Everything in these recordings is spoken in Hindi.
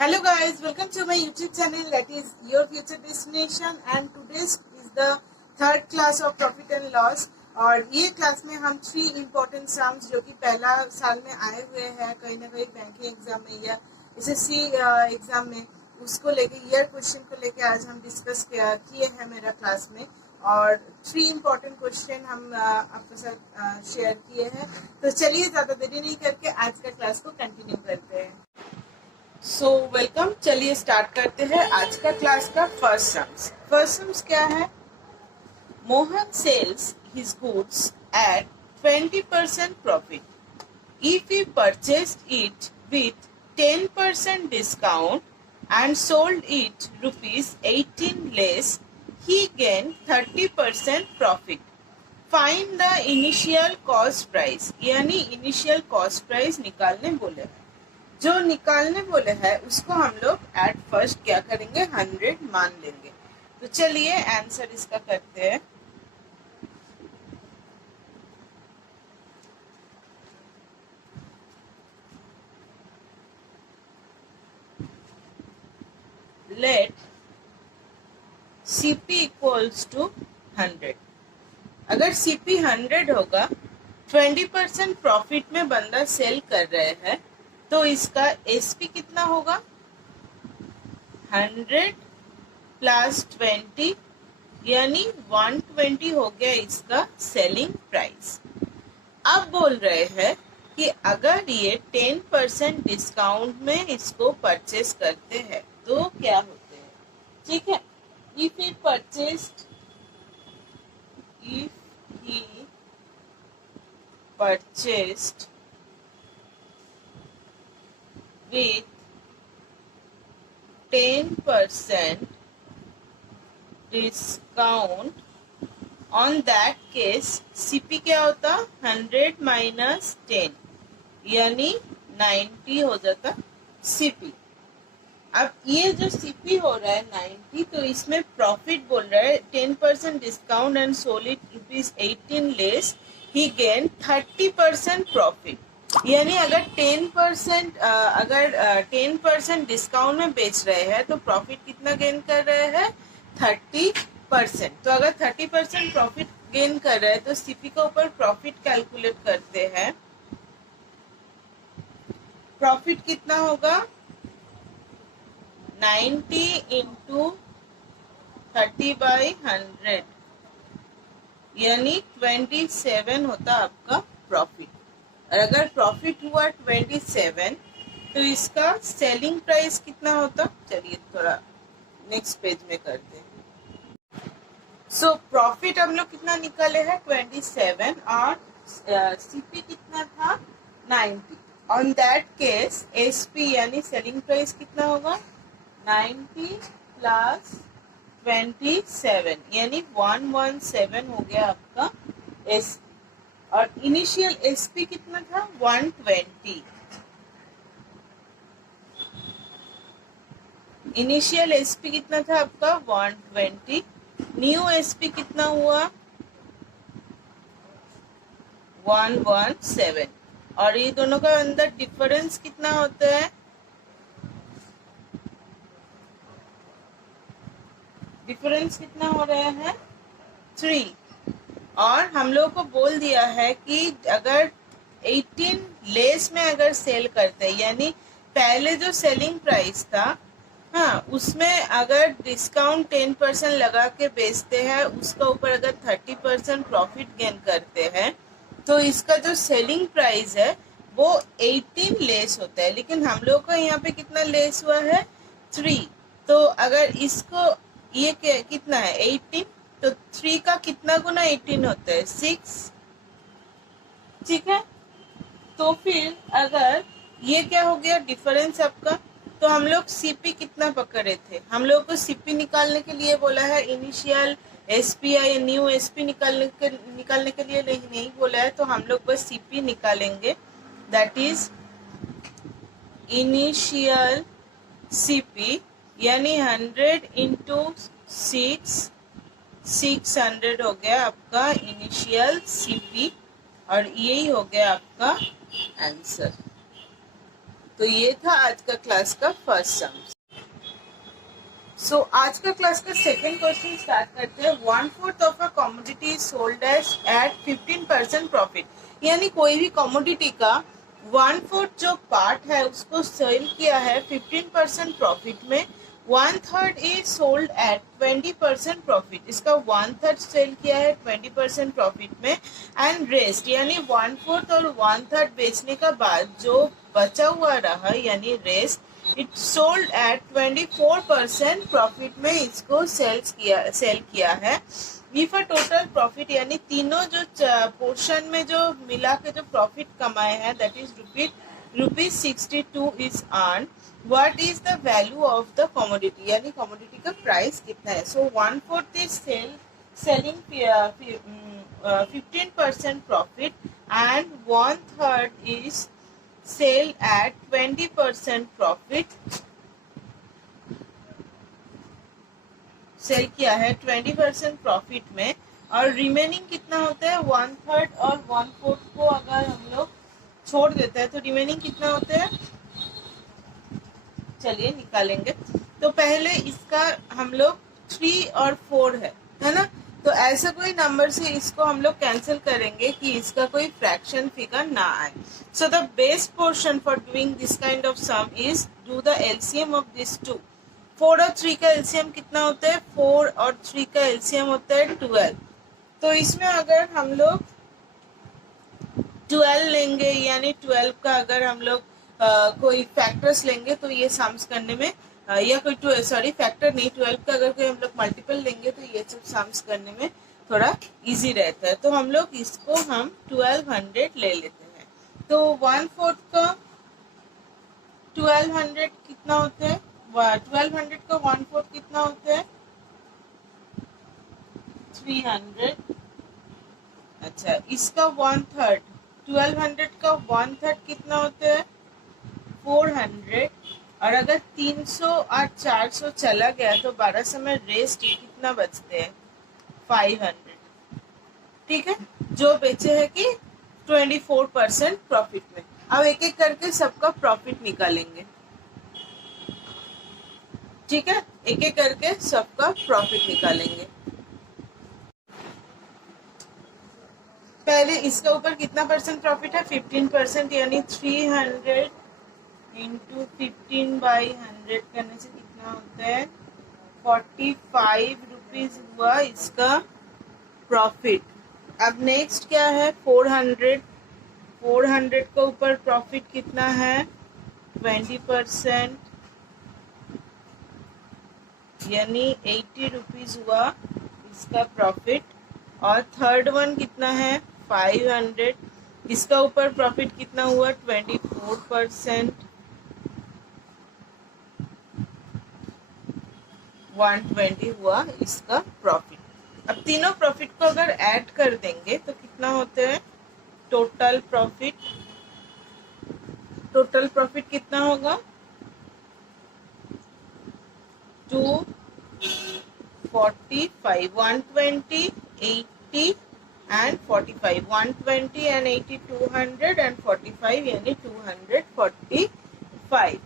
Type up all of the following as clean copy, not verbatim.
Hello guys, welcome to my YouTube channel that is Your Future Destination and today's is the third class of Profit and Loss। और ये क्लास में हम 3 इम्पोर्टेंट सम्स जो कि पहला साल में आए हुए हैं कहीं ना कहीं बैंकिंग एग्जाम में या एसएससी एग्जाम में, उसको लेके ईयर क्वेश्चन को लेके आज हम डिस्कस किए हैं मेरा क्लास में। और 3 इम्पोर्टेंट क्वेश्चन हम आपके साथ शेयर किए हैं। तो चलिए ज़्यादा देरी नहीं करके आज का क्लास को कंटिन्यू करते हैं। सो वेलकम, चलिए स्टार्ट करते हैं आज का क्लास का फर्स्ट सम्स क्या है। Mohan sales his goods at 20% profit. If he purchased it with 10% discount and sold it ₹18 less, he gained 30% profit. Find the initial cost price, यानी initial cost price निकालने बोले हैं। जो निकालने बोले हैं उसको हम लोग एट फर्स्ट क्या करेंगे, 100 मान लेंगे। तो चलिए आंसर इसका करते हैं। Let CP equals to 100। अगर CP 100 होगा, 20% प्रॉफिट में बंदा सेल कर रहे हैं, तो इसका SP कितना होगा, 100 प्लस 20 यानी 120 हो गया इसका सेलिंग प्राइस। अब बोल रहे हैं कि अगर ये 10% डिस्काउंट में इसको परचेस करते हैं तो क्या होते हैं। ठीक है, if he purchased with 10% discount, on that case CP क्या होता, 100 माइनस 10 यानी 90 हो जाता CP। अब ये जो CP हो रहा है 90, तो इसमें प्रॉफिट बोल रहा है 10% discount and sold it ₹18 less, he gain 30% profit. यानी अगर 10% डिस्काउंट में बेच रहे हैं तो प्रॉफिट कितना गेन कर रहे हैं, 30%। तो अगर 30% प्रॉफिट गेन कर रहे हैं तो सीपी के ऊपर प्रॉफिट कैलकुलेट करते हैं। प्रॉफिट कितना होगा, 90 इंटू 30/100 यानी 27 होता आपका प्रॉफिट। और अगर प्रॉफिट हुआ 27 तो इसका सेलिंग प्राइस कितना होता, चलिए थोड़ा नेक्स्ट पेज में करते हैं। सो प्रॉफिट हम लोग कितना निकाले हैं, 27 और सीपी कितना था, 90। ऑन दैट केस एसपी यानी सेलिंग प्राइस कितना होगा, 90 प्लस 27 यानी 117 हो गया आपका एसपी। और इनिशियल एसपी कितना था, 120। इनिशियल एसपी कितना था आपका, 120। न्यू एसपी कितना हुआ, 117। और ये दोनों का अंदर डिफरेंस कितना होता है, डिफरेंस कितना हो रहा है, 3। और हम लोग को बोल दिया है कि अगर 18 लेस में अगर सेल करते हैं, यानी पहले जो सेलिंग प्राइस था, हाँ, उसमें अगर डिस्काउंट 10% लगा के बेचते हैं, उसका ऊपर अगर 30% प्रॉफिट गेन करते हैं, तो इसका जो सेलिंग प्राइस है वो 18 लेस होता है। लेकिन हम लोग का यहाँ पे कितना लेस हुआ है, 3। तो अगर इसको ये कितना है, 18, तो 3 का कितना गुना 18 होता है, 6। ठीक है, तो फिर अगर ये क्या हो गया डिफरेंस आपका, तो हम लोग सीपी कितना पकड़े थे, हम लोग को सीपी निकालने के लिए बोला है, इनिशियल एसपी या न्यू एसपी निकालने के लिए नहीं बोला है। तो हम लोग बस सीपी निकालेंगे, दैट इज इनिशियल सीपी यानी 100 इंटू 600 हो गया आपका इनिशियल सीपी, और यही हो गया आपका आंसर। तो ये था आज का क्लास का फर्स्ट सम। सो आज का क्लास का सेकंड क्वेश्चन स्टार्ट करते हैं। 1/4 of a commodity sold at 15% profit, यानी कोई भी कमोडिटी का 1/4 जो पार्ट है उसको सेल किया है 15% प्रॉफिट में, 1/3 इज सोल्ड एट 20% प्रॉफिट। इसका 1/3 सेल किया है 20% प्रॉफिट में, एंड रेस्ट यानी 1/4 और 1/3 बेचने का बाद जो बचा हुआ रहा यानी rest, it sold at 24% profit में इसको सेल किया है। इफ अ टोटल प्रॉफिट यानी तीनों जो पोर्शन में जो मिला के जो प्रॉफिट कमाए हैं that is rupees 62 is earn, what is the value of the commodity, यानी कमोडिटी का प्राइस कितना है। So 1/4 is selling 15% profit and 1/3 is sell at 20% profit, sell किया है 20% प्रॉफिट में, और रिमेनिंग कितना होता है 1/3 और 1/4 को अगर हम लोग छोड़ देते हैं तो रिमेनिंग कितना होता है, चलिए निकालेंगे। तो पहले इसका हम लोग 3 और 4 है ना, तो ऐसा कोई नंबर से इसको हम लोग कैंसिल करेंगे कि इसका कोई फ्रैक्शन फिगर ना आए। So the best portion for doing this kind of sum is do the LCM of this two. 4 और 3 का एलसीएम कितना होता है, 4 और 3 का एलसीएम होता है 12। तो इसमें अगर हम लोग 12 लेंगे यानी 12 का अगर हम लोग कोई फैक्टर्स लेंगे तो ये सम्स करने में या कोई फैक्टर नहीं, 12 का अगर कोई हम लोग मल्टीपल लेंगे तो ये सब सम्स करने में थोड़ा इजी रहता है। तो हम लोग इसको हम 1200 ले लेते हैं। तो 1/4 का 1200 कितना होता है, 1200 का 1/4 कितना होता है 300। अच्छा, इसका 1/3 1200 का 1/3 कितना होता है 400, और अगर 300 और 400 चला गया तो 1200 में रेस्ट कितना बचते हैं 500। ठीक है, जो बेचे है कि 24% प्रॉफिट में। अब एक एक करके सबका प्रॉफिट निकालेंगे। ठीक है, एक एक करके सबका प्रॉफिट निकालेंगे। पहले इसके ऊपर कितना परसेंट प्रॉफिट है 15%, यानी 300 इंटू 15/100 करने से कितना होता है 45 रुपीज हुआ इसका प्रॉफिट। अब नेक्स्ट क्या है 400 के ऊपर प्रॉफिट कितना है 20%, यानी 80 रुपीज हुआ इसका प्रॉफिट। और थर्ड वन कितना है 500, इसका ऊपर प्रॉफिट कितना हुआ 24%, 120 हुआ इसका प्रॉफिट। अब तीनों प्रॉफिट को अगर ऐड कर देंगे तो कितना होता है टोटल प्रॉफिट। टोटल प्रॉफिट कितना होगा 245, 120, 80 एंड 45, 120 एंड 80 200 एंड 45 यानी 245,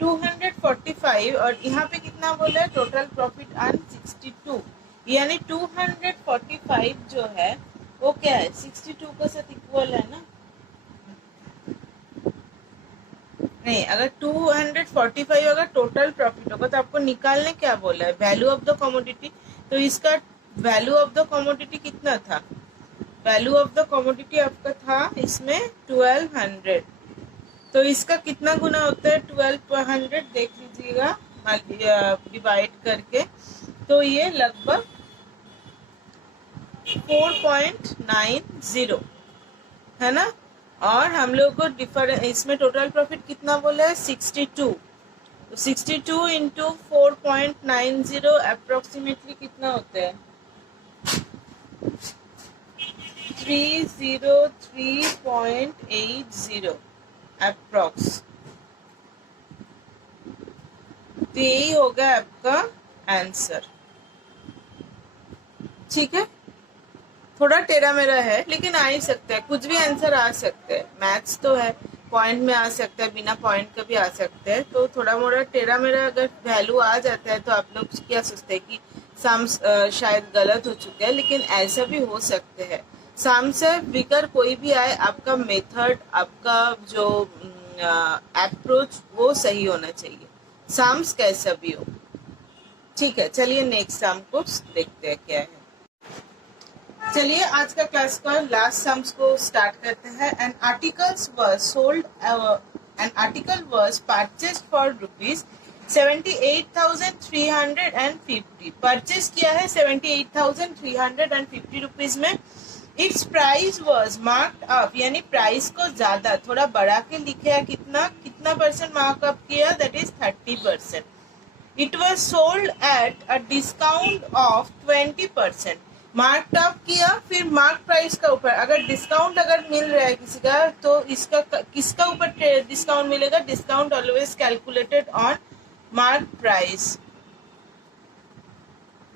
245। और यहाँ पे कितना बोला है टोटल प्रॉफिट अर्न 62, यानी 245 जो है वो क्या है 62 के साथ इक्वल है ना, नहीं, अगर 245 अगर टोटल प्रॉफिट होगा तो आपको निकालने क्या बोला है वैल्यू ऑफ द कमोडिटी। तो इसका वैल्यू ऑफ द कमोडिटी कितना था, वैल्यू ऑफ द कमोडिटी आपका था इसमें 1200। तो इसका कितना गुना होता है 1200 देख लीजिएगा डिवाइड करके, तो ये लगभग 4.90 है ना। और हम लोग को इसमें टोटल प्रॉफिट कितना बोला है 62, तो 62 इंटू 4.90 अप्रोक्सीमेटली कितना होता है 303.80 अप्रोक्स। तो यही होगा आपका आंसर। ठीक है, थोड़ा टेढ़ा मेरा है लेकिन आ ही सकता है, कुछ भी आंसर आ सकता है, मैथ्स तो है। पॉइंट में आ सकता है, बिना पॉइंट का भी आ सकता है। तो थोड़ा मोड़ा टेढ़ा मेरा अगर वैल्यू आ जाता है तो आप लोग क्या सोचते हैं कि सम्स शायद गलत हो चुके हैं, लेकिन ऐसा भी हो सकते हैं। सम से फिगर कोई भी आए, आपका मेथड, आपका जो अप्रोच वो सही होना चाहिए, सम्स कैसा भी हो। ठीक है, चलिए नेक्स्ट सम को देखते हैं क्या है। चलिए आज का क्लास का लास्ट सम्स को स्टार्ट करते हैं। An articles was sold, an article was purchased for rupees 78,350। Purchase किया है 78,350 रुपीज में। Its price was marked up, यानी प्राइस को ज्यादा थोड़ा बढ़ा के लिखे है। कितना कितना परसेंट मार्कअप किया, that is 30%। It was sold at a discount of 20%। Mark up किया, फिर मार्क प्राइस का ऊपर अगर डिस्काउंट अगर मिल रहा है किसी का, तो इसका किसका ऊपर डिस्काउंट मिलेगा? Discount always calculated on mark price.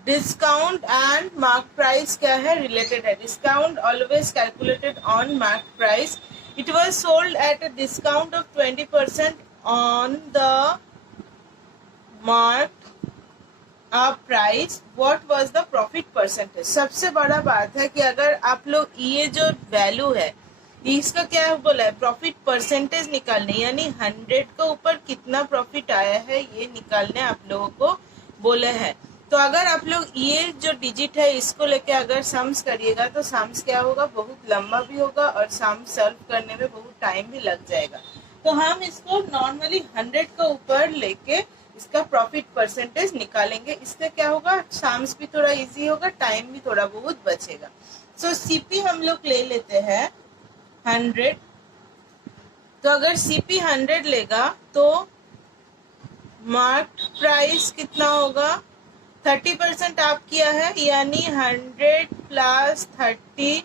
Discount and mark price क्या है? रिलेटेड है। Discount always calculated on mark price. It was sold at a discount of 20% on the mark price. What was the profit percentage? सबसे बड़ा बात है कि अगर आप लोग ये जो वैल्यू है इसका क्या बोला है? प्रॉफिट परसेंटेज निकालने, यानी 100 के ऊपर कितना प्रॉफिट आया है ये निकालने आप लोगों को बोले हैं। तो अगर आप लोग ये जो डिजिट है इसको लेके अगर सम्स करिएगा तो सम्स क्या होगा? बहुत लंबा भी होगा और सम्स सॉल्व करने में बहुत टाइम भी लग जाएगा। तो हम इसको नॉर्मली 100 के ऊपर लेके इसका प्रॉफिट परसेंटेज निकालेंगे। इससे क्या होगा? सम्स भी थोड़ा इजी होगा, टाइम भी थोड़ा बहुत बचेगा। सो सीपी हम लोग ले लेते हैं 100। तो अगर सीपी 100 लेगा तो मार्क प्राइस कितना होगा? 30% आप किया है, यानी 100 प्लस 30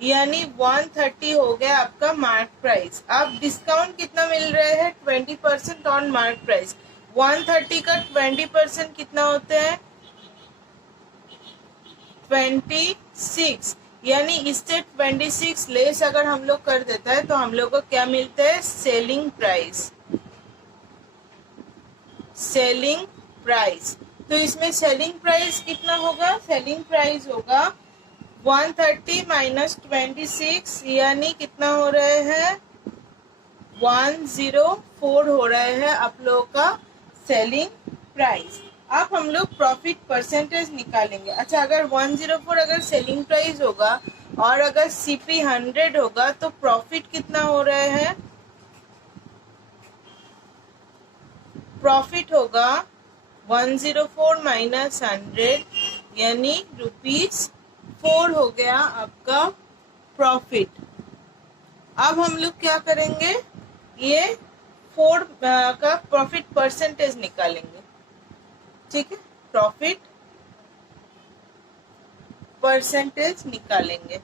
यानी 130 हो गया आपका मार्क प्राइस। अब डिस्काउंट कितना मिल रहा है? 20% ऑन मार्क प्राइस। 130 का 20% कितना होते हैं? 26, यानी इससे 26 लेस अगर हम लोग कर देता है तो हम लोग को क्या मिलता है? Selling price. Selling price. तो इसमें सेलिंग प्राइस कितना होगा? सेलिंग प्राइस होगा 130 माइनस 26, यानी कितना हो रहे हैं? 104 हो रहे हैं आप लोगों का सेलिंग प्राइस। अब हम लोग प्रॉफिट परसेंटेज निकालेंगे। अच्छा, अगर 104 अगर सेलिंग प्राइस होगा और अगर सीपी 100 होगा तो प्रॉफिट कितना हो रहे हैं? प्रॉफिट होगा 104 माइनस 100, यानी ₹4 हो गया आपका प्रॉफिट। अब हम लोग क्या करेंगे? ये 4 का प्रॉफिट परसेंटेज निकालेंगे। ठीक है, प्रॉफिट परसेंटेज निकालेंगे।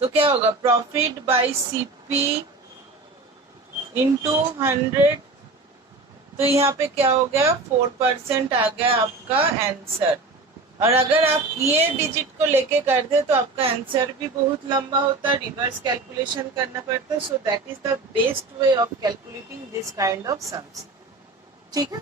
तो क्या होगा? Profit by CP into 100। तो यहाँ पे क्या हो गया? 4% आ गया आपका आंसर। और अगर आप ये डिजिट को लेके करते तो आपका आंसर भी बहुत लंबा होता, रिवर्स कैलकुलेशन करना पड़ता। So that is the best way of calculating this kind of sums. ठीक है,